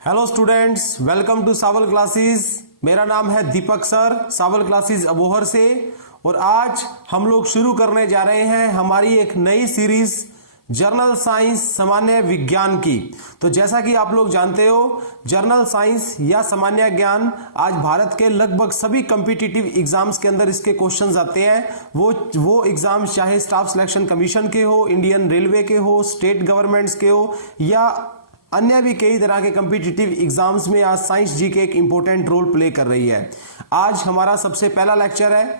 Hello students, welcome to Sawal classes. मेरा नाम है दीपक सर, सावल क्लासेस अबोहर से। और आज हम लोग शुरू करने जा रहे हैं हमारी एक नई सीरीज जर्नल साइंस सामान्य विज्ञान की। तो जैसा कि आप लोग जानते हो, जर्नल साइंस या सामान्य ज्ञान आज भारत के लगभग सभी कॉम्पिटिटिव एग्जाम्स के अंदर इसके क्वेश्चंस आते हैं। वो एग्जाम्स चाहे स्टाफ सिलेक्शन कमीशन के हो, इंडियन रेलवे के हो, स्टेट गवर्नमेंट्स के हो या अन्य भी कई तरह के कॉम्पिटिटिव एग्जाम्स में आज साइंस जी के एक इंपॉर्टेंट रोल प्ले कर रही है। आज हमारा सबसे पहला लेक्चर है।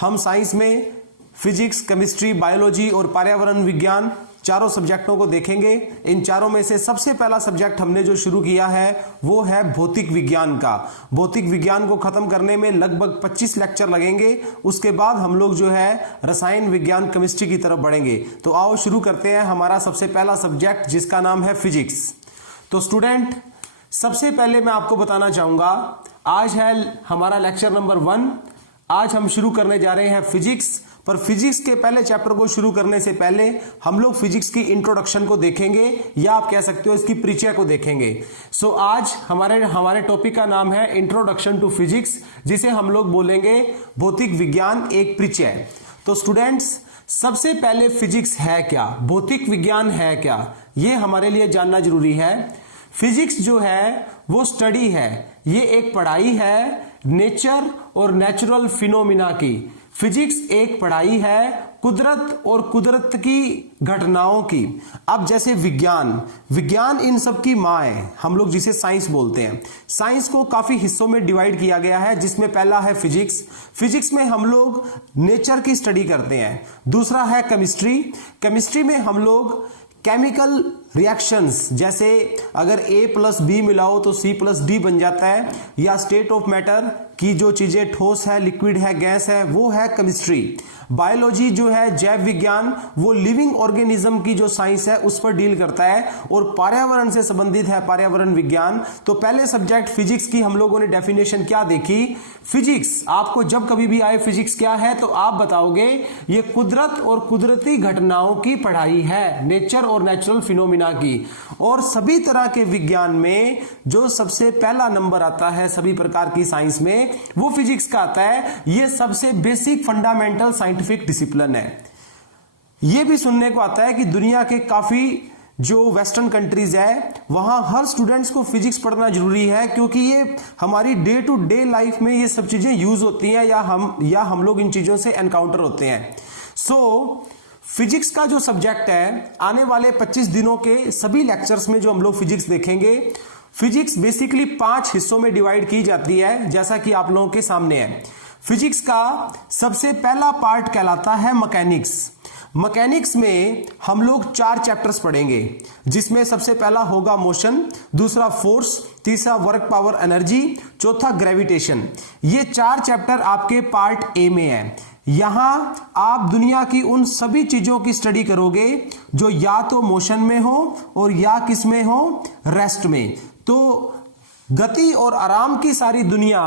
हम साइंस में फिजिक्स, केमिस्ट्री, बायोलॉजी और पर्यावरण विज्ञान चारों सब्जेक्टों को देखेंगे। इन चारों में से सबसे पहला सब्जेक्ट हमने जो शुरू किया है वो है भौतिक विज्ञान का। भौतिक विज्ञान को खत्म करने में लगभग 25 लेक्चर लगेंगे। उसके बाद हम लोग जो है रसायन विज्ञान, केमिस्ट्री की तरफ बढ़ेंगे। तो आओ शुरू करते हैं हमारा सबसे पहला सब्जेक्ट, जिसका नाम है फिजिक्स। तो स्टूडेंट, सबसे पहले मैं आपको बताना चाहूंगा, आज है हमारा लेक्चर नंबर 1। आज हम शुरू करने जा रहे हैं फिजिक्स। पर फिजिक्स के पहले चैप्टर को शुरू करने से पहले हम लोग फिजिक्स की इंट्रोडक्शन को देखेंगे, या आप कह सकते हो इसकी परिचय को देखेंगे। सो आज हमारे टॉपिक का नाम है इंट्रोडक्शन टू फिजिक्स, जिसे हम लोग बोलेंगे भौतिक विज्ञान एक परिचय। तो स्टूडेंट्स, सबसे पहले फिजिक्स है क्या, भौतिक विज्ञान है क्या, यह हमारे लिए जानना जरूरी है। फिजिक्स जो है वो स्टडी है, ये एक पढ़ाई है नेचर और नेचुरल फिनोमिना की। फिजिक्स एक पढ़ाई है कुदरत और कुदरत की घटनाओं की। अब जैसे विज्ञान इन सब की मां है, हम लोग जिसे साइंस बोलते हैं। साइंस को काफी हिस्सों में डिवाइड किया गया है, जिसमें पहला है फिजिक्स। फिजिक्स में हम लोग नेचर की स्टडी करते हैं। दूसरा है केमिस्ट्री में हम लोग केमिकल रिएक्शंस, जैसे अगर A+B मिलाओ तो C+D बन जाता है, या स्टेट ऑफ मैटर की जो चीजें ठोस है, लिक्विड है, गैस है, वो है केमिस्ट्री। बायोलॉजी जो है जैव विज्ञान, वो लिविंग ऑर्गेनिज्म की जो साइंस है उस पर डील करता है। और पर्यावरण से संबंधित है पर्यावरण विज्ञान। तो पहले सब्जेक्ट फिजिक्स की हम लोगों ने डेफिनेशन क्या देखी। फिजिक्स, आपको जब कभी भी आए फिजिक्स क्या है तो आप बताओगे ये कुदरत और कुदरती घटनाओं की पढ़ाई है, नेचर और नेचुरल फिनोमिना की। और सभी तरह के विज्ञान में जो सबसे पहला नंबर आता है सभी प्रकार की साइंस में, वो फिजिक्स का आता है। ये सबसे बेसिक फंडामेंटल साइंटिफिक डिसिप्लिन है। ये भी सुनने को आता है कि दुनिया के काफी जो वेस्टर्न कंट्रीज है वहां हर स्टूडेंट्स को फिजिक्स पढ़ना जरूरी है, क्योंकि ये हमारी डे टू डे लाइफ में ये सब चीजें यूज होती हैं, या हम लोग इन चीजों से एनकाउंटर होते हैं। सो फिजिक्स का जो सब्जेक्ट है, आने वाले 25 दिनों के सभी लेक्चर्स में जो हम लोग फिजिक्स देखेंगे, फिजिक्स बेसिकली 5 हिस्सों में डिवाइड की जाती है, जैसा कि आप लोगों के सामने है। फिजिक्स का सबसे पहला पार्ट कहलाता है मैकेनिक्स। मैकेनिक्स में हम लोग 4 चैप्टर्स पढ़ेंगे, जिसमें सबसे पहला होगा मोशन, दूसरा फोर्स, तीसरा वर्क पावर एनर्जी, चौथा ग्रेविटेशन। ये 4 चैप्टर आपके पार्ट ए में है। यहां आप दुनिया की उन सभी चीजों की स्टडी करोगे जो या तो मोशन में हो और या किस में हो, रेस्ट में। तो गति और आराम की सारी दुनिया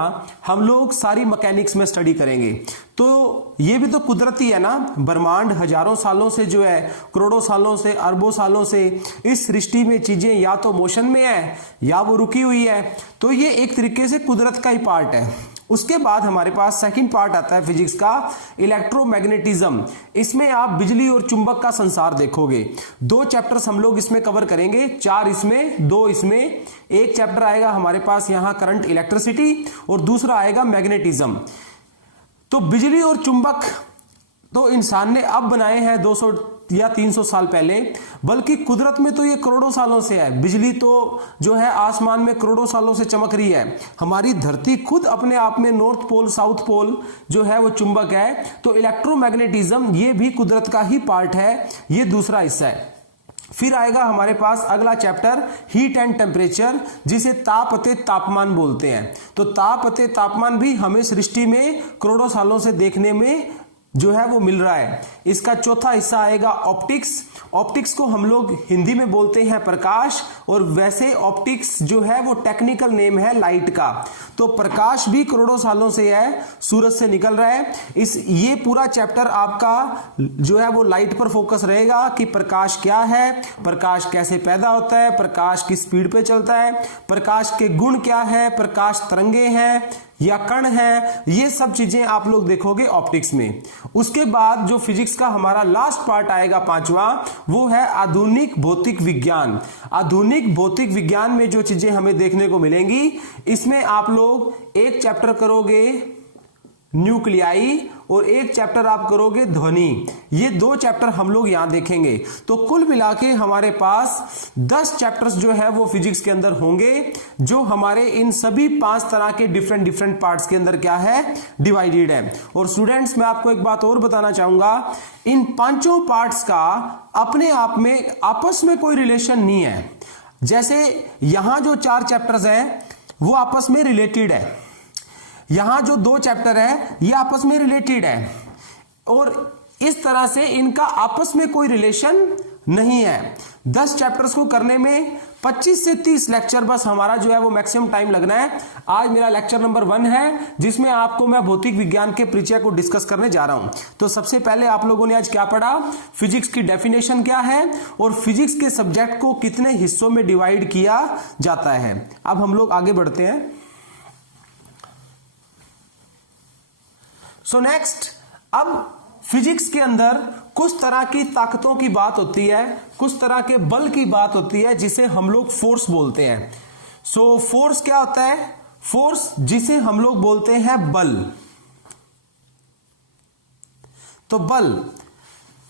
हम लोग सारी मैकेनिक्स में स्टडी करेंगे। तो ये भी तो कुदरती है ना, ब्रह्मांड हजारों सालों से जो है, करोड़ों सालों से, अरबों सालों से इस सृष्टि में चीजें या तो मोशन में है या वो रुकी हुई है। तो ये एक तरीके से कुदरत का ही पार्ट है। उसके बाद हमारे पास सेकंड पार्ट आता है फिजिक्स का, इलेक्ट्रोमैग्नेटिज्म। इसमें आप बिजली और चुंबक का संसार देखोगे। 2 चैप्टर्स हम लोग इसमें कवर करेंगे, 4 इसमें, 2 इसमें। एक चैप्टर आएगा हमारे पास यहाँ करंट इलेक्ट्रिसिटी, और दूसरा आएगा मैग्नेटिज्म। तो बिजली और चुंबक तो इंसान ने अब बनाए हैं 200 या 300 साल पहले, बल्कि कुदरत में तो ये करोड़ों सालों से है। बिजली तो जो है आसमान में करोड़ों सालों से चमक रही है। हमारी धरती खुद अपने आप में नॉर्थ पोल, साउथ पोल जो है वो चुंबक है। तो इलेक्ट्रोमैग्नेटिज्म ये भी कुदरत का ही पार्ट है, ये दूसरा हिस्सा है। फिर आएगा हमारे पास अगला चैप्टर, हीट एंड टेम्परेचर, जिसे ताप अते तापमान बोलते हैं। तो ताप अते तापमान भी हमें सृष्टि में करोड़ों सालों से देखने में जो है वो मिल रहा है। इसका चौथा हिस्सा आएगा ऑप्टिक्स। ऑप्टिक्स को हम लोग हिंदी में बोलते हैं प्रकाश, और वैसे ऑप्टिक्स जो है वो टेक्निकल नेम है लाइट का। तो प्रकाश भी करोड़ों सालों से है, सूरज से निकल रहा है। ये पूरा चैप्टर आपका जो है वो लाइट पर फोकस रहेगा कि प्रकाश क्या है, प्रकाश कैसे पैदा होता है, प्रकाश किस स्पीड पे चलता है, प्रकाश के गुण क्या है, प्रकाश तरंगे हैं या कण है, ये सब चीजें आप लोग देखोगे ऑप्टिक्स में। उसके बाद जो फिजिक्स का हमारा लास्ट पार्ट आएगा 5वां, वो है आधुनिक भौतिक विज्ञान। आधुनिक भौतिक विज्ञान में जो चीजें हमें देखने को मिलेंगी, इसमें आप लोग एक चैप्टर करोगे न्यूक्लियाई और एक चैप्टर आप करोगे ध्वनि। ये 2 चैप्टर हम लोग यहां देखेंगे। तो कुल मिला के हमारे पास 10 चैप्टर्स जो है वो फिजिक्स के अंदर होंगे, जो हमारे इन सभी 5 तरह के डिफरेंट पार्ट्स के अंदर क्या है, डिवाइडेड है। और स्टूडेंट्स, मैं आपको एक बात और बताना चाहूंगा, इन 5 पार्ट्स का अपने आप में आपस में कोई रिलेशन नहीं है। जैसे यहां जो 4 चैप्टर्स हैं वो आपस में रिलेटेड है, यहां जो 2 चैप्टर है ये आपस में रिलेटेड है, और इस तरह से इनका आपस में कोई रिलेशन नहीं है। 10 चैप्टर्स को करने में 25 से 30 लेक्चर बस हमारा जो है वो मैक्सिमम टाइम लगना है। आज मेरा लेक्चर नंबर 1 है, जिसमें आपको मैं भौतिक विज्ञान के परिचय को डिस्कस करने जा रहा हूं। तो सबसे पहले आप लोगों ने आज क्या पढ़ा, फिजिक्स की डेफिनेशन क्या है और फिजिक्स के सब्जेक्ट को कितने हिस्सों में डिवाइड किया जाता है। अब हम लोग आगे बढ़ते हैं। सो नेक्स्ट, अब फिजिक्स के अंदर कुछ तरह की ताकतों की बात होती है, कुछ तरह के बल की बात होती है, जिसे हम लोग फोर्स बोलते हैं। सो फोर्स क्या होता है, फोर्स जिसे हम लोग बोलते हैं बल। तो बल,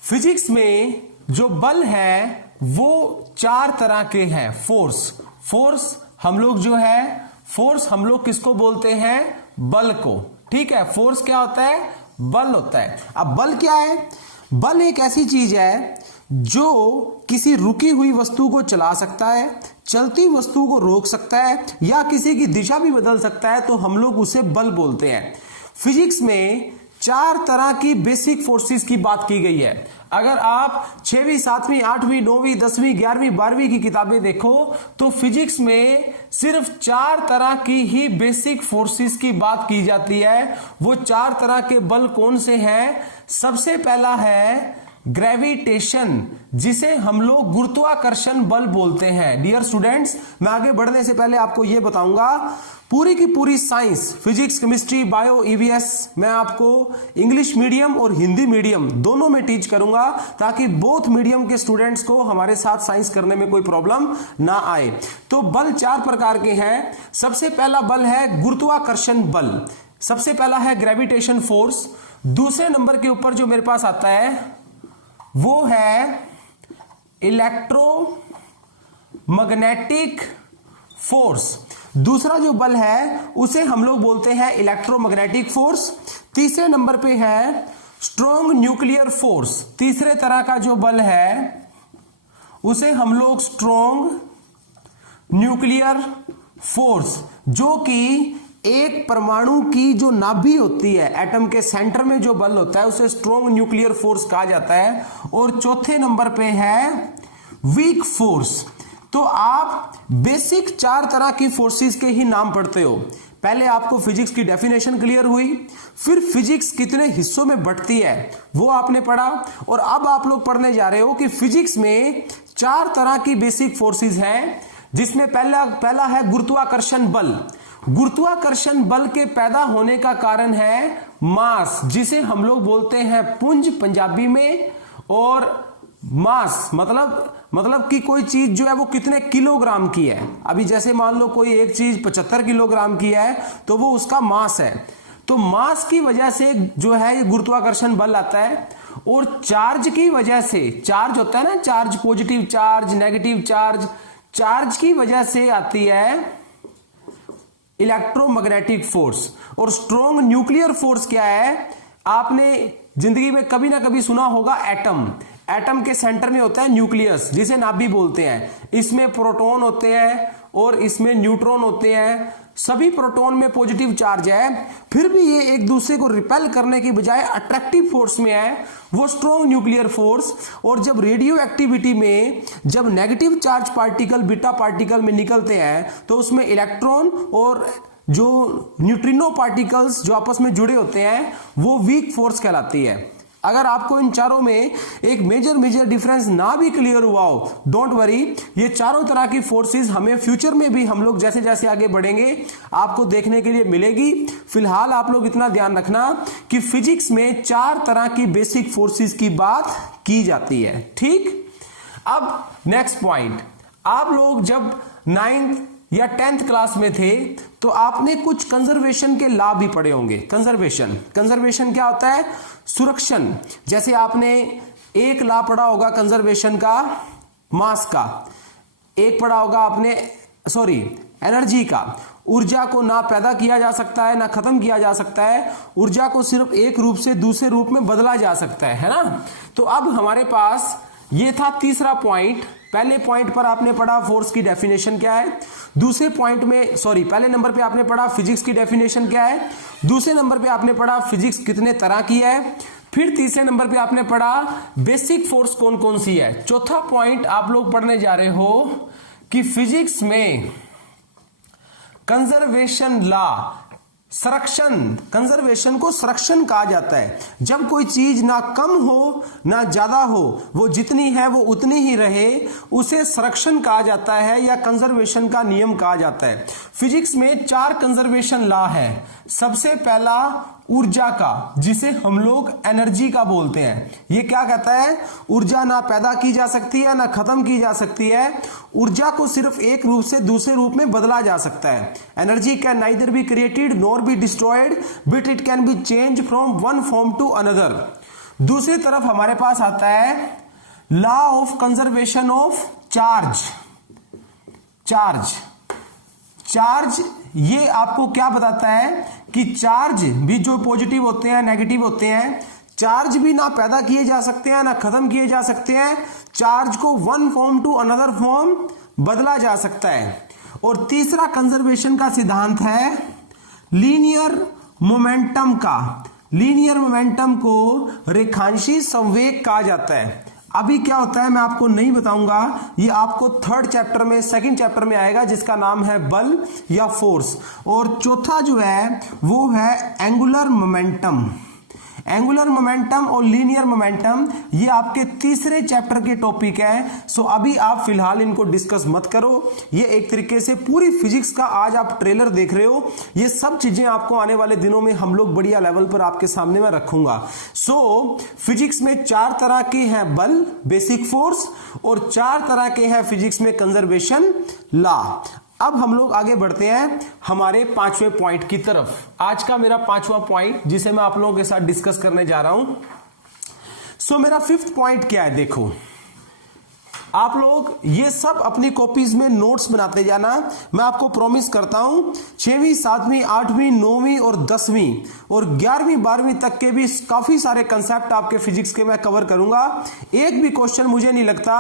फिजिक्स में जो बल है वो 4 तरह के हैं। फोर्स हम लोग जो है, फोर्स हम लोग किसको बोलते हैं, बल को। ठीक है, फोर्स क्या होता है, बल होता है। अब बल क्या है, बल एक ऐसी चीज है जो किसी रुकी हुई वस्तु को चला सकता है, चलती वस्तु को रोक सकता है, या किसी की दिशा भी बदल सकता है, तो हम लोग उसे बल बोलते हैं। फिजिक्स में 4 तरह की बेसिक फोर्सेस की बात की गई है। अगर आप 6वीं 7वीं 8वीं 9वीं 10वीं 11वीं 12वीं की किताबें देखो तो फिजिक्स में सिर्फ 4 तरह की ही बेसिक फोर्सेस की बात की जाती है। वो 4 तरह के बल कौन से हैं? सबसे पहला है ग्रेविटेशन, जिसे हम लोग गुरुत्वाकर्षण बल बोलते हैं। डियर स्टूडेंट्स, मैं आगे बढ़ने से पहले आपको यह बताऊंगा, पूरी की पूरी science, physics, chemistry, bio, EVS मैं आपको इंग्लिश मीडियम और हिंदी मीडियम दोनों में टीच करूंगा, ताकि बोथ मीडियम के स्टूडेंट्स को हमारे साथ साइंस करने में कोई प्रॉब्लम ना आए। तो बल 4 प्रकार के हैं। सबसे पहला बल है गुरुत्वाकर्षण बल, सबसे पहला है ग्रेविटेशन फोर्स। दूसरे नंबर के ऊपर जो मेरे पास आता है वो है इलेक्ट्रोमैग्नेटिक फोर्स। दूसरा जो बल है उसे हम लोग बोलते हैं इलेक्ट्रोमैग्नेटिक फोर्स। तीसरे नंबर पे है स्ट्रॉन्ग न्यूक्लियर फोर्स। तीसरे तरह का जो बल है उसे हम लोग स्ट्रॉन्ग न्यूक्लियर फोर्स, जो कि एक परमाणु की जो नाभि होती है, एटम के सेंटर में जो बल होता है, उसे स्ट्रॉन्ग न्यूक्लियर फोर्स कहा जाता है। और चौथे नंबर पे है वीक फोर्स। तो आप बेसिक 4 तरह की फोर्सेस के ही नाम पढ़ते हो। पहले आपको फिजिक्स की डेफिनेशन क्लियर हुई, फिर फिजिक्स कितने हिस्सों में बंटती है वो आपने पढ़ा, और अब आप लोग पढ़ने जा रहे हो कि फिजिक्स में 4 तरह की बेसिक फोर्सेस हैं, जिसमें पहला है गुरुत्वाकर्षण बल। गुरुत्वाकर्षण बल के पैदा होने का कारण है मास, जिसे हम लोग बोलते हैं पुंज पंजाबी में, और मास मतलब कि कोई चीज जो है वो कितने किलोग्राम की है। अभी जैसे मान लो कोई एक चीज 75 किलोग्राम की है तो वो उसका मास है। तो मास की वजह से जो है ये गुरुत्वाकर्षण बल आता है। और चार्ज की वजह से, चार्ज होता है ना, charge, positive charge, negative charge, charge की वजह से आती है इलेक्ट्रोमैग्नेटिक फोर्स। और स्ट्रॉन्ग न्यूक्लियर फोर्स क्या है? आपने जिंदगी में कभी ना कभी सुना होगा एटम। एटम के सेंटर में होता है न्यूक्लियस, जिसे नाभि बोलते हैं। इसमें प्रोटॉन होते हैं और इसमें न्यूट्रॉन होते हैं। सभी प्रोटॉन में पॉजिटिव चार्ज है, फिर भी ये एक दूसरे को रिपेल करने की बजाय अट्रैक्टिव फोर्स में है, वो स्ट्रॉन्ग न्यूक्लियर फोर्स। और जब रेडियो एक्टिविटी में जब negative charge particle beta particle में निकलते हैं तो उसमें इलेक्ट्रॉन और जो न्यूट्रिनो पार्टिकल्स जो आपस में जुड़े होते हैं वो वीक फोर्स कहलाती है। अगर आपको इन चारों में एक मेजर डिफरेंस ना भी क्लियर हुआ हो, डोंट वरी, ये चारों तरह की फोर्सेस हमें फ्यूचर में भी हम लोग जैसे जैसे आगे बढ़ेंगे आपको देखने के लिए मिलेगी। फिलहाल आप लोग इतना ध्यान रखना कि फिजिक्स में 4 तरह की बेसिक फोर्सेस की बात की जाती है, ठीक। अब नेक्स्ट पॉइंट, आप लोग जब 9th या 10th क्लास में थे तो आपने कुछ कंजर्वेशन के लॉ भी पढ़े होंगे। कंजर्वेशन क्या होता है? सुरक्षण। जैसे आपने एक लॉ पढ़ा होगा कंजर्वेशन का, मास का, एक पढ़ा होगा आपने एनर्जी का। ऊर्जा को ना पैदा किया जा सकता है ना खत्म किया जा सकता है, ऊर्जा को सिर्फ एक रूप से दूसरे रूप में बदला जा सकता है ना। तो अब हमारे पास ये था तीसरा पॉइंट। पहले पॉइंट पर आपने पढ़ा फोर्स की डेफिनेशन क्या है, दूसरे पॉइंट में पहले नंबर पे आपने पढ़ा फिजिक्स की डेफिनेशन क्या है, दूसरे नंबर पे आपने पढ़ा फिजिक्स कितने तरह की है, फिर तीसरे नंबर पे आपने पढ़ा बेसिक फोर्स कौन कौन सी है। चौथा पॉइंट आप लोग पढ़ने जा रहे हो कि फिजिक्स में कंजर्वेशन लॉ, कंजर्वेशन को संरक्षण कहा जाता है। जब कोई चीज ना कम हो ना ज्यादा हो, वो जितनी है वो उतनी ही रहे, उसे संरक्षण कहा जाता है या कंजर्वेशन का नियम कहा जाता है। फिजिक्स में 4 कंजर्वेशन लॉ है। सबसे पहला ऊर्जा का, जिसे हम लोग एनर्जी का बोलते हैं। ये क्या कहता है? ऊर्जा ना पैदा की जा सकती है ना खत्म की जा सकती है, ऊर्जा को सिर्फ एक रूप से दूसरे रूप में बदला जा सकता है। Energy can neither be created nor be destroyed but it can be change from one form to another. दूसरी तरफ हमारे पास आता है law of conservation of charge. ये आपको क्या बताता है कि चार्ज भी जो पॉजिटिव होते हैं नेगेटिव होते हैं, चार्ज भी ना पैदा किए जा सकते हैं ना खत्म किए जा सकते हैं, चार्ज को one form to another form बदला जा सकता है। और तीसरा कंजर्वेशन का सिद्धांत है लीनियर मोमेंटम का। लीनियर मोमेंटम को रेखांशी संवेग कहा जाता है। अभी क्या होता है मैं आपको नहीं बताऊंगा, ये आपको 3rd चैप्टर में 2nd चैप्टर में आएगा, जिसका नाम है बल या फोर्स। और चौथा जो है वो है एंगुलर मोमेंटम। एंगुलर मोमेंटम और लीनियर मोमेंटम ये आपके तीसरे चैप्टर के टॉपिक है। सो अभी आप फिलहाल इनको डिस्कस मत करो। ये एक तरीके से पूरी फिजिक्स का आज आप ट्रेलर देख रहे हो। ये सब चीजें आपको आने वाले दिनों में हम लोग बढ़िया लेवल पर आपके सामने में रखूंगा। सो फिजिक्स में 4 तरह के हैं बल, बेसिक फोर्स, और 4 तरह के हैं फिजिक्स में कंजर्वेशन लॉ। अब हम लोग आगे बढ़ते हैं हमारे 5वें पॉइंट की तरफ। आज का मेरा 5वां पॉइंट जिसे मैं आप लोगों के साथ डिस्कस करने जा रहा हूं। मेरा 5th पॉइंट क्या है, देखो आप लोग ये सब अपनी कॉपीज में नोट्स बनाते जाना। मैं आपको प्रॉमिस करता हूं 6वीं 7वीं 8वीं 9वीं और 10वीं और 11वीं 12वीं तक के भी काफी सारे कंसेप्ट आपके फिजिक्स के मैं कवर करूंगा। एक भी क्वेश्चन मुझे नहीं लगता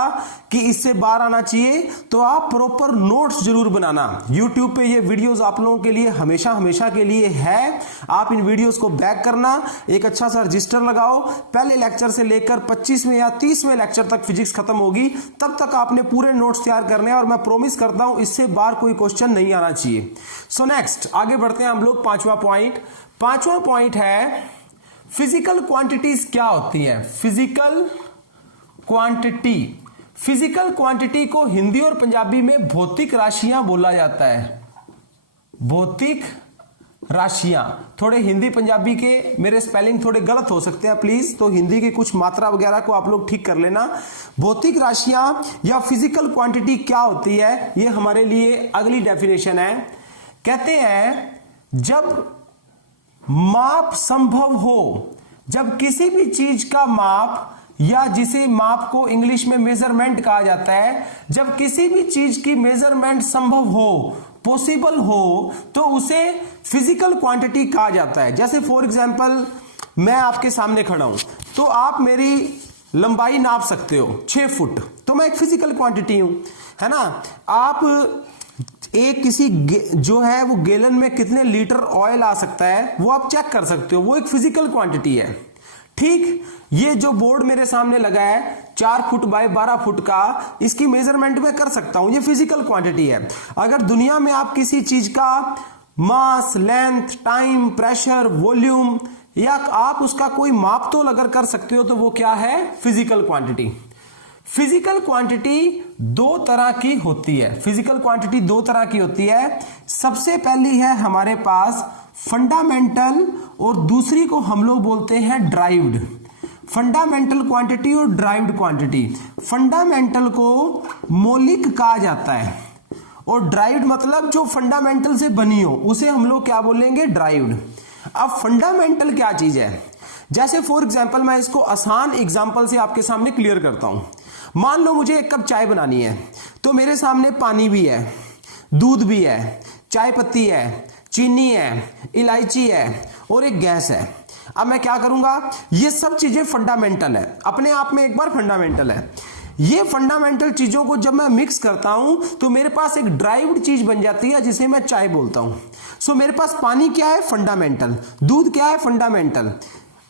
कि इससे बाहर आना चाहिए, तो आप प्रॉपर नोट्स जरूर बनाना। यूट्यूब पे ये वीडियोस आप लोगों के लिए हमेशा के लिए है। आप इन वीडियोस को बैक करना, एक अच्छा सा रजिस्टर लगाओ। पहले लेक्चर से लेकर 25वें या 30वें लेक्चर तक फिजिक्स खत्म होगी, तब तक आपने पूरे नोट्स तैयार करने हैं और मैं प्रॉमिस करता हूं इससे बाहर कोई क्वेश्चन नहीं आना चाहिए। सो नेक्स्ट आगे बढ़ते हैं हम लोग 5वां पॉइंट। 5वां पॉइंट है फिजिकल क्वांटिटीज क्या होती है। फिजिकल क्वांटिटी को हिंदी और पंजाबी में भौतिक राशियां बोला जाता है। भौतिक राशियां, थोड़े हिंदी पंजाबी के मेरे स्पेलिंग थोड़े गलत हो सकते हैं प्लीज, तो हिंदी की कुछ मात्रा वगैरह को आप लोग ठीक कर लेना। भौतिक राशियां या फिजिकल क्वांटिटी क्या होती है, ये हमारे लिए अगली डेफिनेशन है। कहते हैं जब माप संभव हो, जब किसी भी चीज का माप या जिसे माप को इंग्लिश में मेजरमेंट कहा जाता है, जब किसी भी चीज की मेजरमेंट संभव हो, पॉसिबल हो, तो उसे फिजिकल क्वांटिटी कहा जाता है। जैसे फॉर एग्जांपल मैं आपके सामने खड़ा हूं, तो आप मेरी लंबाई नाप सकते हो 6 फुट, तो मैं एक फिजिकल क्वांटिटी हूं, है ना। आप एक किसी जो है वो गैलन में कितने लीटर ऑयल आ सकता है वो आप चेक कर सकते हो, वो एक फिजिकल क्वांटिटी है। ठीक, ये जो बोर्ड मेरे सामने लगा है 4 फुट बाय 12 फुट का, इसकी मेजरमेंट में कर सकता हूं, ये फिजिकल क्वांटिटी है। अगर दुनिया में आप किसी चीज का मास, लेंथ, टाइम, प्रेशर, वॉल्यूम या आप उसका कोई माप तो अगर कर सकते हो तो वो क्या है? Physical quantity. फिजिकल क्वांटिटी दो तरह की होती है। फिजिकल क्वांटिटी दो तरह की होती है। सबसे पहली है हमारे पास फंडामेंटल और दूसरी को हम लोग बोलते हैं ड्राइव्ड। फंडामेंटल क्वांटिटी और ड्राइव्ड क्वांटिटी। फंडामेंटल को मौलिक कहा जाता है और ड्राइव्ड मतलब जो फंडामेंटल से बनी हो उसे हम लोग क्या बोलेंगे? ड्राइव्ड। अब फंडामेंटल क्या चीज है? जैसे फॉर एग्जांपल मैं इसको आसान एग्जांपल से आपके सामने क्लियर करता हूं। मान लो मुझे एक कप चाय बनानी है, तो मेरे सामने पानी भी है, दूध भी है, चाय पत्ती है, चीनी है, इलायची है और एक गैस है। अब मैं क्या करूंगा? ये सब चीजें फंडामेंटल है, अपने आप में एक बार फंडामेंटल है। ये फंडामेंटल चीजों को जब मैं मिक्स करता हूं तो मेरे पास एक ड्राइव्ड चीज बन जाती है जिसे मैं चाय बोलता हूं। सो मेरे पास पानी क्या है? फंडामेंटल। दूध क्या है? फंडामेंटल।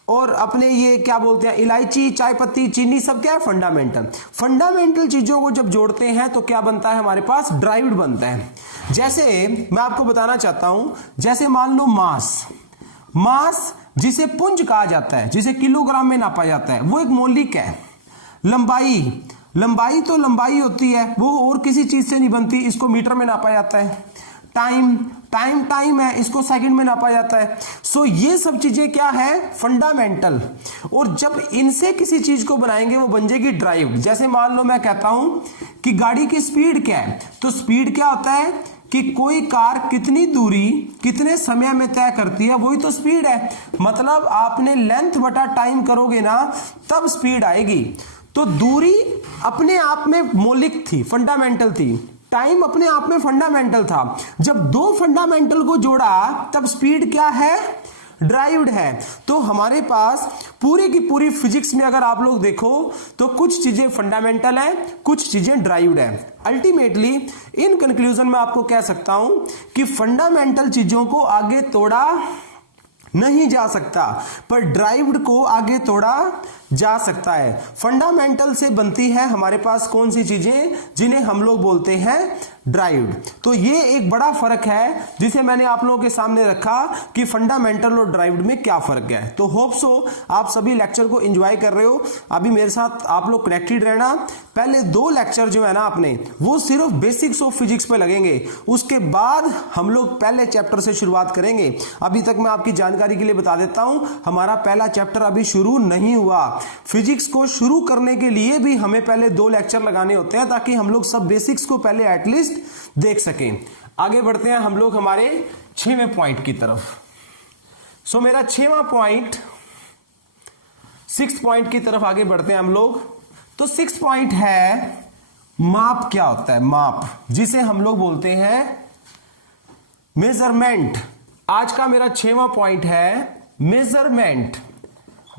और अपने ये क्या बोलते हैं, इलायची, चाय पत्ती, चीनी, सब क्या है? फंडामेंटल। फंडामेंटल चीजों को जब जोड़ते हैं तो क्या बनता है हमारे पास? ड्राइव्ड बनता है। जैसे मैं आपको बताना चाहता हूं, जैसे मान लो मास, मास जिसे पुंज कहा जाता है, जिसे किलोग्राम में नापा जाता है, वो एक मौलिक है। लंबाई, लंबाई तो लंबाई होती है, वो और किसी चीज से नहीं बनती, इसको मीटर में नापा जाता है। टाइम, टाइम टाइम है, इसको सेकंड में नापा जाता है। सो ये सब चीजें क्या है? फंडामेंटल। और जब इनसे किसी चीज को बनाएंगे वो बन जाएगी ड्राइव्ड। जैसे मान लो मैं कहता हूं कि गाड़ी की स्पीड क्या है, तो स्पीड क्या होता है कि कोई कार कितनी दूरी कितने समय में तय करती है, वही तो स्पीड है। मतलब आपने लेंथ बटा टाइम करोगे ना तब स्पीड आएगी। तो दूरी अपने आप में मौलिक थी, फंडामेंटल थी। टाइम अपने आप में फंडामेंटल था। जब दो फंडामेंटल को जोड़ा तब स्पीड क्या है? ड्राइव्ड है। तो हमारे पास पूरी की पूरी फिजिक्स में अगर आप लोग देखो तो कुछ चीजें फंडामेंटल है, कुछ चीजें ड्राइव्ड है। अल्टीमेटली इन कंक्लूजन में आपको कह सकता हूं कि फंडामेंटल चीजों को आगे तोड़ा नहीं जा सकता, पर ड्राइव्ड को आगे तोड़ा जा सकता है। फंडामेंटल से बनती है हमारे पास कौन सी चीजें? जिन्हें हम लोग बोलते हैं ड्राइव्ड। तो ये एक बड़ा फर्क है जिसे मैंने आप लोगों के सामने रखा कि फंडामेंटल और ड्राइव्ड में क्या फर्क है। तो होप सो आप सभी लेक्चर को एंजॉय कर रहे हो। अभी मेरे साथ आप लोग कनेक्टेड रहना। पहले 2 लेक्चर जो है ना अपने, वो सिर्फ बेसिक्स ऑफ फिजिक्स पे लगेंगे। उसके बाद हम लोग पहले चैप्टर से शुरुआत करेंगे। अभी तक मैं आपकी जानकारी के लिए बता देता हूं, हमारा पहला चैप्टर अभी शुरू नहीं हुआ। फिजिक्स को शुरू करने के लिए भी हमें पहले 2 लेक्चर लगाने होते हैं ताकि हम लोग सब बेसिक्स को पहले एटलीस्ट देख सकें। आगे बढ़ते हैं हम लोग हमारे 6वें पॉइंट की तरफ। सो मेरा 6वां पॉइंट, 6th पॉइंट की तरफ आगे बढ़ते हैं हम लोग। तो 6th पॉइंट है माप क्या होता है? माप, जिसे हम लोग बोलते हैं मेजरमेंट। आज का मेरा 6वां पॉइंट है मेजरमेंट।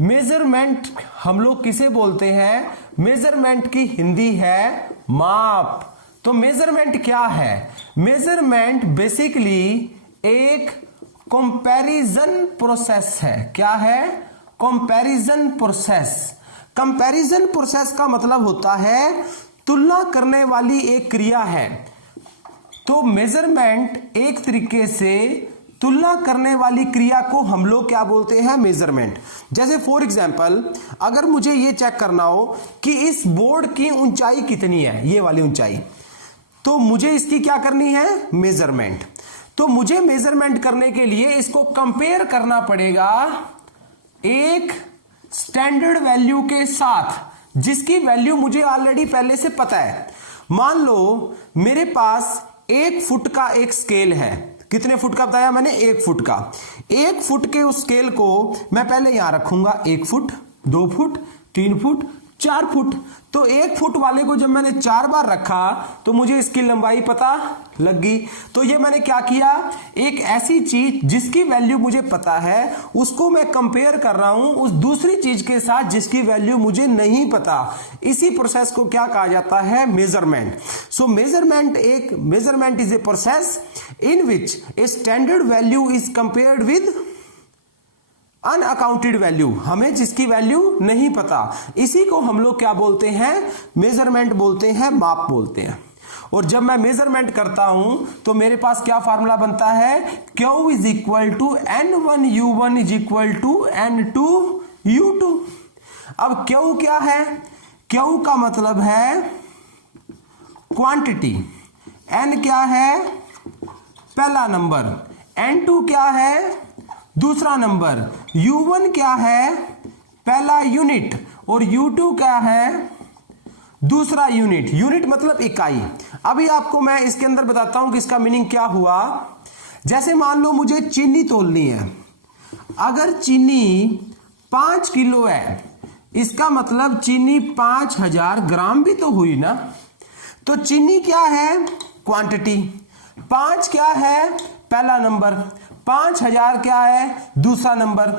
मेजरमेंट हम लोग किसे बोलते हैं? मेजरमेंट की हिंदी है माप। तो मेजरमेंट क्या है? मेजरमेंट बेसिकली एक कंपैरिजन प्रोसेस है। क्या है? Comparison process. कंपैरिजन प्रोसेस का मतलब होता है तुलना करने वाली एक क्रिया है। तो मेजरमेंट एक तरीके से तुलना करने वाली क्रिया को हम लोग क्या बोलते हैं? मेजरमेंट। जैसे फॉर एग्जांपल अगर मुझे ये चेक करना हो कि इस बोर्ड की ऊंचाई कितनी है, ये वाली ऊंचाई, तो मुझे इसकी क्या करनी है? मेजरमेंट। तो मुझे मेजरमेंट करने के लिए इसको कंपेयर करना पड़ेगा एक स्टैंडर्ड वैल्यू के साथ, जिसकी वैल्यू मुझे ऑलरेडी पहले से पता है। मान लो मेरे पास 1 फुट का एक स्केल है। कितने फुट का बताया मैंने? 1 फुट का। 1 फुट के उस स्केल को मैं पहले यहां रखूंगा, 1 फुट, 2 फुट, 3 फुट, 4 फुट। तो 1 फुट वाले को जब मैंने 4 बार रखा तो मुझे इसकी लंबाई पता लग गई। तो ये मैंने क्या किया, एक ऐसी चीज जिसकी वैल्यू मुझे पता है उसको मैं कंपेयर कर रहा हूं उस दूसरी चीज के साथ जिसकी वैल्यू मुझे नहीं पता। इसी प्रोसेस को क्या कहा जाता है, measurement. So measurement is a process in which a standard value is compared with unaccounted value, हमें जिसकी वैल्यू नहीं पता। इसी को हम लोग क्या बोलते हैं, मेजरमेंट बोलते हैं, माप बोलते हैं। और जब मैं मेजरमेंट करता हूं तो मेरे पास क्या फार्मूला बनता है, Q is equal to N1U1 is equal to N2U2। अब Q क्या है, Q का मतलब है क्वांटिटी, N क्या है, पहला नंबर, N2 क्या है, दूसरा नंबर, U1 क्या है, पहला यूनिट, और U2 क्या है, दूसरा यूनिट। यूनिट मतलब इकाई। अभी आपको मैं इसके अंदर बताता हूं कि इसका मीनिंग क्या हुआ। जैसे मान लो मुझे चीनी तोलनी है, अगर चीनी 5 किलो है, इसका मतलब चीनी 5000 ग्राम भी तो हुई ना। तो चीनी क्या है, क्वांटिटी, 5 क्या है, पहला नंबर, 5000 क्या है, दूसरा नंबर,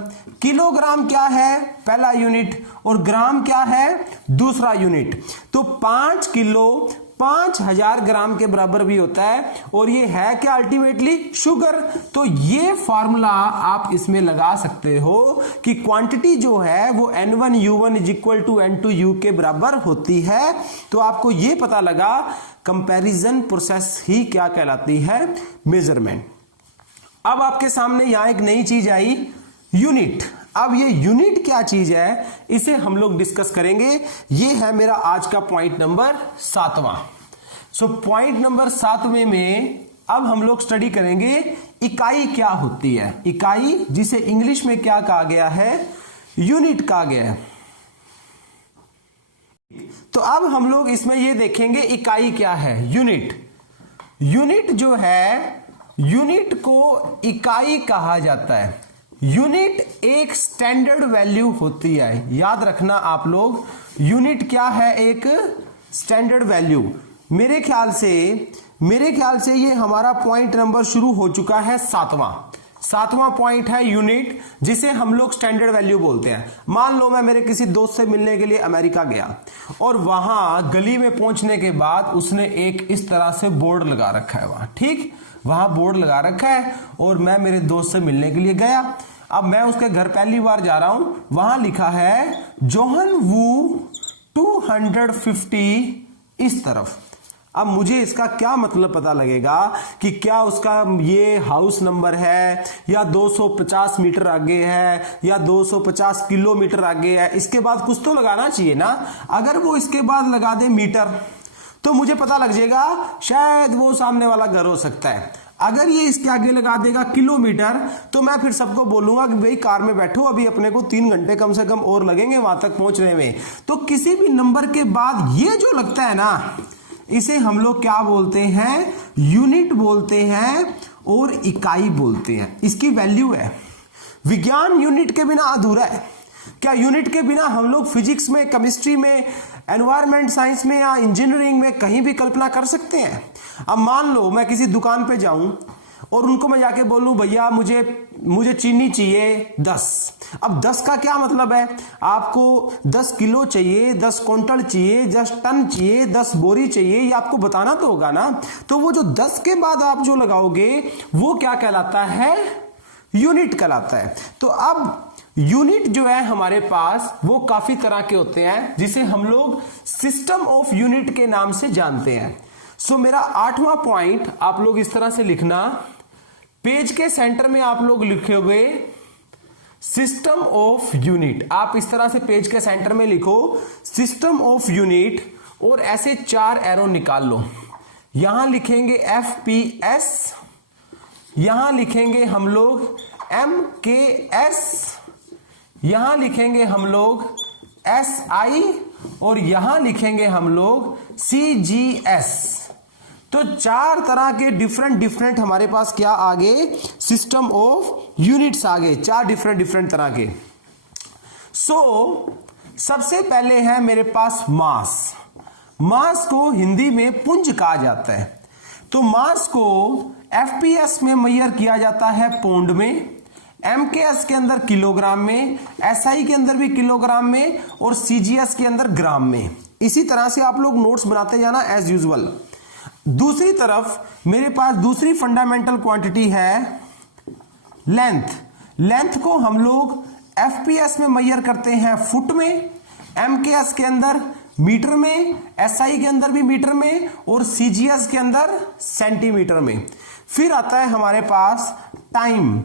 किलोग्राम क्या है, पहला यूनिट, और ग्राम क्या है, दूसरा यूनिट। तो 5 किलो 5000 ग्राम के बराबर भी होता है, और ये है क्या, अल्टीमेटली शुगर। तो ये फॉर्मूला आप इसमें लगा सकते हो कि क्वांटिटी जो है वो N1U1 is equal to N2U के बराबर होती है। तो आपको ये पता लगा कंपैरिजन प्रोसेस ही क्या कहलाती है, मेजरमेंट। अब आपके सामने यहां एक नई चीज आई, यूनिट। अब ये यूनिट क्या चीज है, इसे हम लोग डिस्कस करेंगे। ये है मेरा आज का पॉइंट नंबर 7वां। सो पॉइंट नंबर 7वें में अब हम लोग स्टडी करेंगे इकाई क्या होती है। इकाई जिसे इंग्लिश में क्या कहा गया है, यूनिट कहा गया है। तो अब हम लोग इसमें ये देखेंगे इकाई क्या है, यूनिट। यूनिट जो है, यूनिट को इकाई कहा जाता है। यूनिट एक स्टैंडर्ड वैल्यू होती है, याद रखना आप लोग, यूनिट क्या है, एक स्टैंडर्ड वैल्यू। मेरे ख्याल से ये हमारा पॉइंट नंबर शुरू हो चुका है 7वां पॉइंट है यूनिट, जिसे हम लोग स्टैंडर्ड वैल्यू बोलते हैं। मान लो मैं मेरे किसी दोस्त से मिलने के लिए अमेरिका गया, और वहां गली में पहुंचने के बाद उसने एक इस तरह से बोर्ड लगा रखा है वहां, ठीक, वहां बोर्ड लगा रखा है, और मैं मेरे दोस्त से मिलने के लिए गया। अब मैं उसके घर पहली बार जा रहा हूं, वहां लिखा है जोहन वू 250 इस तरफ। अब मुझे इसका क्या मतलब पता लगेगा कि क्या उसका ये हाउस नंबर है, या 250 मीटर आगे है, या 250 किलोमीटर आगे है। इसके बाद कुछ तो लगाना चाहिए ना। अगर वो इसके बाद लगा दे मीटर, तो मुझे पता लग जाएगा शायद वो सामने वाला घर हो सकता है। अगर ये इसके आगे लगा देगा किलोमीटर, तो मैं फिर सबको बोलूंगा कि भाई कार में बैठो, अभी अपने को 3 घंटे कम से कम और लगेंगे वहां तक पहुंचने में। तो किसी भी नंबर के बाद ये जो लगता है ना, इसे हम लोग क्या बोलते हैं, यूनिट बोलते हैं और इकाई बोलते हैं। इसकी वैल्यू है। विज्ञान यूनिट के बिना अधूरा है। क्या यूनिट के बिना हम लोग फिजिक्स में, केमिस्ट्री में, एनवायरमेंट साइंस में या इंजीनियरिंग में कहीं भी कल्पना कर सकते हैं? अब मान लो मैं किसी दुकान पे जाऊं और उनको मैं जाके बोलूं भैया मुझे चीनी चाहिए 10। अब 10 का क्या मतलब है, आपको 10 किलो चाहिए, 10 क्विंटल चाहिए, 10 टन चाहिए, 10 बोरी चाहिए, ये आपको बताना तो होगा ना। तो वो जो 10 के बाद आप जो लगाओगे वो क्या कहलाता है, यूनिट कहलाता है। तो अब यूनिट जो है हमारे पास वो काफी तरह के होते हैं, जिसे हम लोग सिस्टम ऑफ यूनिट के नाम से जानते हैं। सो मेरा 8वां पॉइंट आप लोग इस तरह से लिखना, पेज के सेंटर में आप लोग लिखोगे सिस्टम ऑफ यूनिट। आप इस तरह से पेज के सेंटर में लिखो सिस्टम ऑफ यूनिट, और ऐसे 4 एरो निकाल लो। यहां लिखेंगे FPS, यहां लिखेंगे हम लोग MKS, यहां लिखेंगे हम लोग SI, और यहां लिखेंगे हम लोग CGS। तो 4 तरह के डिफरेंट हमारे पास क्या आ गए, सिस्टम ऑफ यूनिट्स आ गए, 4 डिफरेंट तरह के। सो सबसे पहले है मेरे पास मास। मास को हिंदी में पुंज कहा जाता है। तो मास को एफपीएस में मेजर किया जाता है पौंड में, एमकेएस के अंदर किलोग्राम में, एसआई के अंदर भी किलोग्राम में और सीजीएस के अंदर ग्राम में। इसी तरह से आप लोग नोट्स बनाते जाना एज यूजुअल। दूसरी तरफ मेरे पास दूसरी फंडामेंटल क्वांटिटी है लेंथ। लेंथ को हम लोग एफपीएस में मेजर करते हैं फुट में, एमकेएस के अंदर मीटर में, एसआई के अंदर भी मीटर में और सीजीएस के अंदर सेंटीमीटर में। फिर आता है हमारे पास टाइम।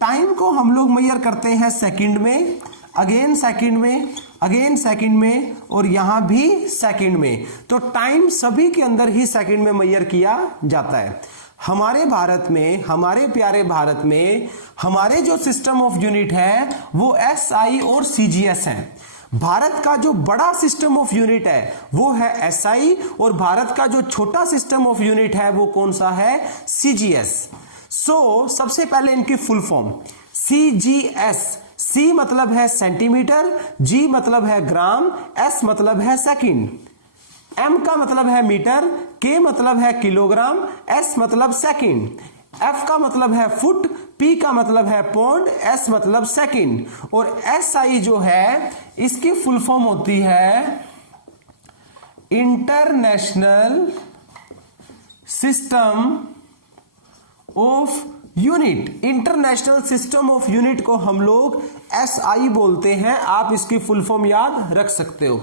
टाइम को हम लोग मेजर करते हैं सेकंड में, अगेन सेकंड में, अगेन सेकंड में और यहां भी सेकंड में। तो टाइम सभी के अंदर ही सेकंड में मेजर किया जाता है। हमारे भारत में, हमारे प्यारे भारत में हमारे जो सिस्टम ऑफ यूनिट है वो एसआई और सीजीएस है। भारत का जो बड़ा सिस्टम ऑफ यूनिट है वो है एसआई और भारत का जो छोटा सिस्टम ऑफ यूनिट है वो कौन सा है? सीजीएस। सबसे पहले इनकी फुल फॉर्म सीजीएस। सी मतलब है सेंटीमीटर, जी मतलब है ग्राम, एस मतलब है सेकंड, एम का मतलब है मीटर, के मतलब है किलोग्राम, एस मतलब सेकंड, एफ का मतलब है फुट, पी का मतलब है पौंड, एस मतलब सेकंड और एस आई जो है इसकी फुल फॉर्म होती है international system of unit. International system of unit को हम लोग एसआई बोलते हैं। आप इसकी फुल फॉर्म याद रख सकते हो।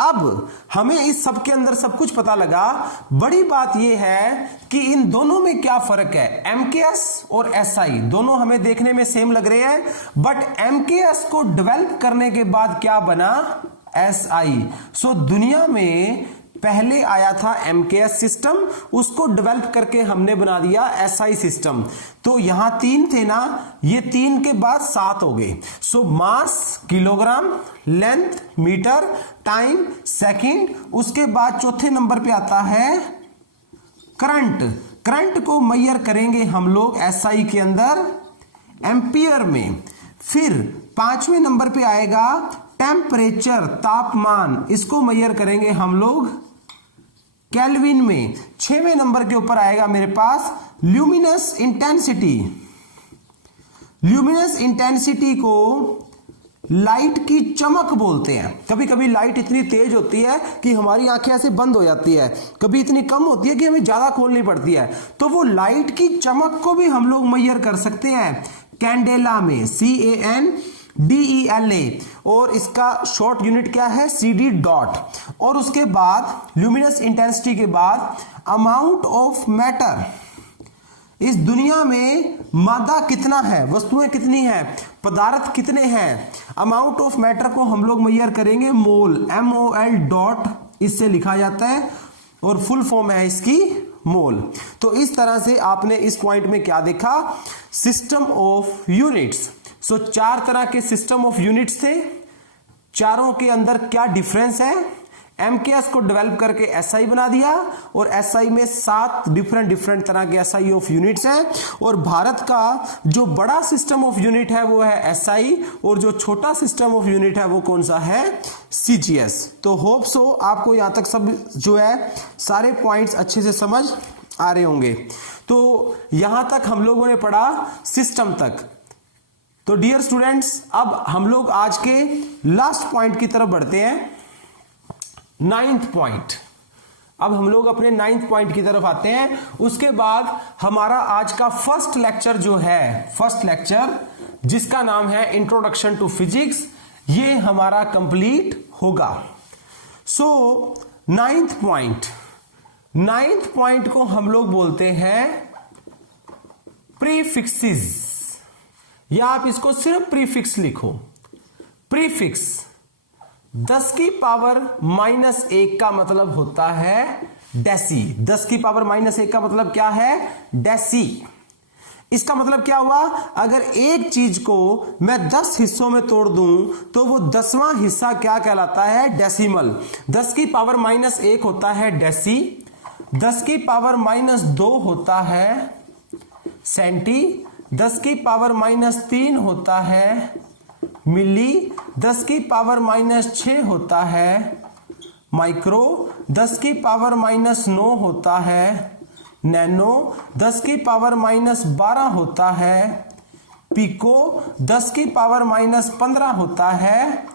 अब हमें इस सब के अंदर सब कुछ पता लगा। बड़ी बात यह है कि इन दोनों में क्या फर्क है। एमकेएस और एसआई दोनों हमें देखने में सेम लग रहे हैं, बट एमकेएस को डेवलप करने के बाद क्या बना? एसआई। दुनिया में पहले आया था एमकेएस सिस्टम, उसको डेवलप करके हमने बना दिया एसआई सिस्टम। तो यहां 3 थे ना, ये 3 के बाद 7 हो गए। Mass kilogram, length metre, time second, उसके बाद चौथे नंबर पे आता है करंट। करंट को मेजर करेंगे हम लोग एसआई के अंदर एम्पियर में। फिर 5वें नंबर पे आएगा टेम्परेचर, तापमान, इसको मेजर करेंगे हम लोग केल्विन में। 6वें नंबर के ऊपर आएगा मेरे पास ल्यूमिनस इंटेंसिटी। ल्यूमिनस इंटेंसिटी को लाइट की चमक बोलते हैं। कभी कभी लाइट इतनी तेज होती है कि हमारी आंखें ऐसे बंद हो जाती है, कभी इतनी कम होती है कि हमें ज्यादा खोलनी पड़ती है। तो वो लाइट की चमक को भी हम लोग मेजर कर सकते हैं कैंडेला में, CANDELA, और इसका शॉर्ट यूनिट क्या है? CD dot. और उसके बाद ल्यूमिनस इंटेंसिटी के बाद अमाउंट ऑफ मैटर। इस दुनिया में मादा कितना है, वस्तुएं कितनी है, पदार्थ कितने हैं। अमाउंट ऑफ मैटर को हम लोग मेजर करेंगे मोल, MOL डॉट इससे लिखा जाता है और फुल फॉर्म है इसकी मोल। तो इस तरह से आपने इस पॉइंट में क्या देखा? System of units. 4 तरह के सिस्टम ऑफ यूनिट्स थे। चारों के अंदर क्या डिफरेंस है? एमकेएस को डेवलप करके एसआई बना दिया और एसआई में 7 डिफरेंट तरह के एसआई ऑफ यूनिट्स हैं। और भारत का जो बड़ा सिस्टम ऑफ यूनिट है वो है एसआई और जो छोटा सिस्टम ऑफ यूनिट है वो कौन सा है? सीजीएस। तो होप सो आपको यहां तक सब जो है सारे पॉइंट्स अच्छे से समझ आ रहे होंगे। तो यहां तक हम लोगों ने पढ़ा सिस्टम तक। तो डियर स्टूडेंट्स, अब हम लोग आज के लास्ट पॉइंट की तरफ बढ़ते हैं, 9th पॉइंट। अब हम लोग अपने 9th पॉइंट की तरफ आते हैं। उसके बाद हमारा आज का फर्स्ट लेक्चर जो है, फर्स्ट लेक्चर जिसका नाम है इंट्रोडक्शन टू फिजिक्स, ये हमारा कंप्लीट होगा। 9th पॉइंट, 9th पॉइंट को हम लोग बोलते हैं प्रीफिक्सेस, या आप इसको सिर्फ प्रीफिक्स लिखो। प्रीफिक्स 10 की पावर -1 का मतलब होता है डेसी। 10 की पावर -1 का मतलब क्या है? डेसी। इसका मतलब क्या हुआ? अगर एक चीज को मैं 10 हिस्सों में तोड़ दूं तो वो 10वां हिस्सा क्या कहलाता है? डेसिमल। 10 की पावर -1 होता है डेसी, 10 की पावर -2 होता है सेंटी, 10 की पावर -3 होता है मिली 10 की पावर -6 होता है, माइक्रो 10 की पावर -9 होता है, नैनो 10 की पावर -12 होता है, पिको 10 की पावर -15 होता है,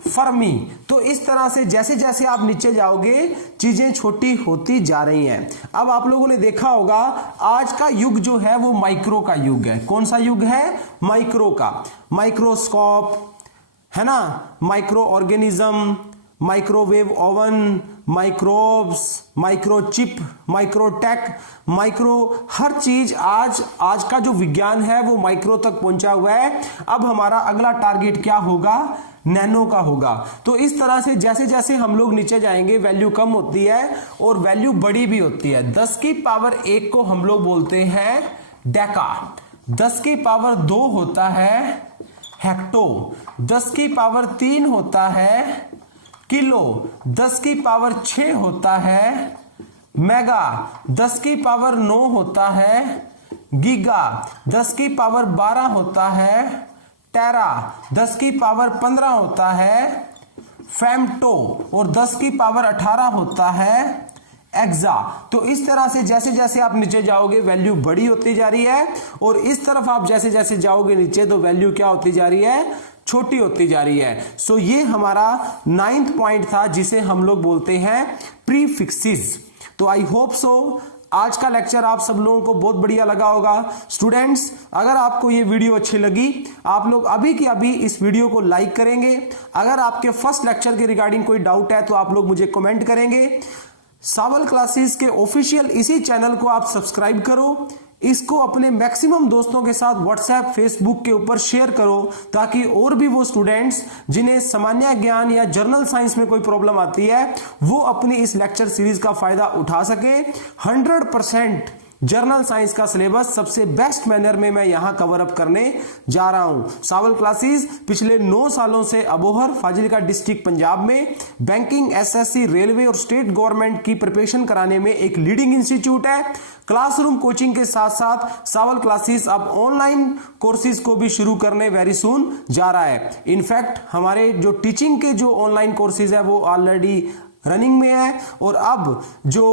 फर्मी। तो इस तरह से जैसे जैसे आप नीचे जाओगे चीजें छोटी होती जा रही हैं। अब आप लोगों ने देखा होगा आज का युग जो है वो माइक्रो का युग है। कौन सा युग है? माइक्रो का। माइक्रोस्कोप है ना, micro organism, microwave oven, microbes, microchip, microtech, micro, हर चीज आज का जो विज्ञान है वो माइक्रो तक पहुंचा हुआ है। अब हमारा अगला टारगेट क्या होगा? नैनो का होगा। तो इस तरह से जैसे जैसे हम लोग नीचे जाएंगे वैल्यू कम होती है और वैल्यू बड़ी भी होती है। 10 की पावर 1 को हम लोग बोलते हैं डेका, 10 की पावर 2 होता है हेक्टो, 10 की पावर 3 होता है किलो, 10 की पावर 6 होता है मेगा, 10 की पावर 9 होता है गीगा, 10 की पावर 12 होता है टेरा, 10 की पावर 15 होता है फेम्टो और 10 की पावर 18 होता है एक्सा। तो इस तरह से जैसे जैसे आप नीचे जाओगे वैल्यू बड़ी होती जा रही है और इस तरफ आप जैसे जैसे जाओगे नीचे तो वैल्यू क्या होती जा रही है? छोटी होती जा रही है। सो ये हमारा 9th पॉइंट था जिसे हम लोग बोलते हैं प्रीफिक्सेस। तो आई होप सो आज का लेक्चर आप सब लोगों को बहुत बढ़िया लगा होगा। स्टूडेंट्स, अगर आपको ये वीडियो अच्छी लगी आप लोग अभी की अभी इस वीडियो को लाइक करेंगे। अगर आपके फर्स्ट लेक्चर के रिगार्डिंग कोई डाउट है तो आप लोग मुझे कमेंट करेंगे। सावल क्लासेस के ऑफिशियल इसी चैनल को आप सब्सक्राइब करो, इसको अपने मैक्सिमम दोस्तों के साथ व्हाट्सएप फेसबुक के ऊपर शेयर करो ताकि और भी वो स्टूडेंट्स जिन्हें सामान्य ज्ञान या जर्नल साइंस में कोई प्रॉब्लम आती है वो अपनी इस लेक्चर सीरीज का फायदा उठा सके। 100% जर्नल साइंस का सिलेबस सबसे बेस्ट मैनर में मैं यहां कवर अप करने जा रहा हूं। सावल क्लासेस पिछले 9 सालों से अबोहर फाजिल्का डिस्ट्रिक्ट पंजाब में बैंकिंग, एसएससी, रेलवे और स्टेट गवर्नमेंट की प्रिपरेशन कराने में एक लीडिंग इंस्टीट्यूट है। क्लासरूम कोचिंग के साथ साथ सावल क्लासेस अब ऑनलाइन कोर्सेज को भी शुरू करने वेरी सून जा रहा है। इनफैक्ट हमारे जो टीचिंग के जो ऑनलाइन कोर्सेज है वो ऑलरेडी रनिंग में है और अब जो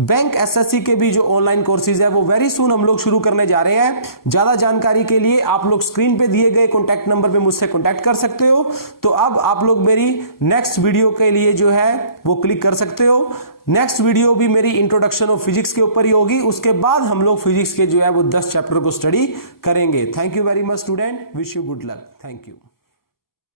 बैंक एसएससी के भी जो ऑनलाइन कोर्सेज है वो वेरी सून हम लोग शुरू करने जा रहे हैं। ज्यादा जानकारी के लिए आप लोग स्क्रीन पे दिए गए कॉन्टैक्ट नंबर पे मुझसे कॉन्टैक्ट कर सकते हो। तो अब आप लोग मेरी नेक्स्ट वीडियो के लिए जो है वो क्लिक कर सकते हो। नेक्स्ट वीडियो भी मेरी इंट्रोडक्शन ऑफ फिजिक्स के ऊपर ही होगी। उसके बाद हम लोग फिजिक्स के जो है वो 10 चैप्टर को स्टडी करेंगे। Thank you very much student, wish you good luck. Thank you.